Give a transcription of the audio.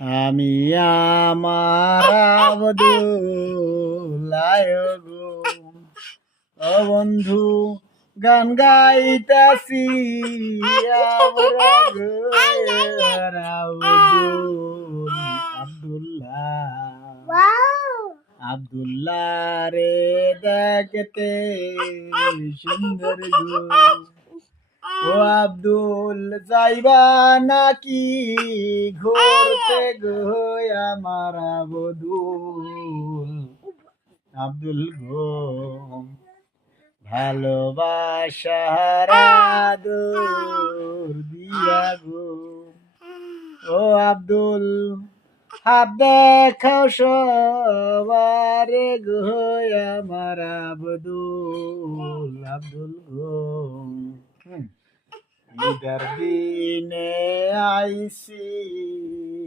আমি আমার আবদুল্লাহ গো, ও বন্ধু গান গাইতাছি আমরা গো আব্দুল্লাহ আব্দুল্লাহ রে দেখতে সুন্দর গো, ও আব্দুল যাইবা নাকি ঘুরতে গো আমার আবদুল আব্দুল গো, ভালোবাসার আদর দিয়া গো, ও আব্দুল হাত দেখাও সবারে গো আমার আব্দুল আব্দুল গো, ঈদের দিনে আইসি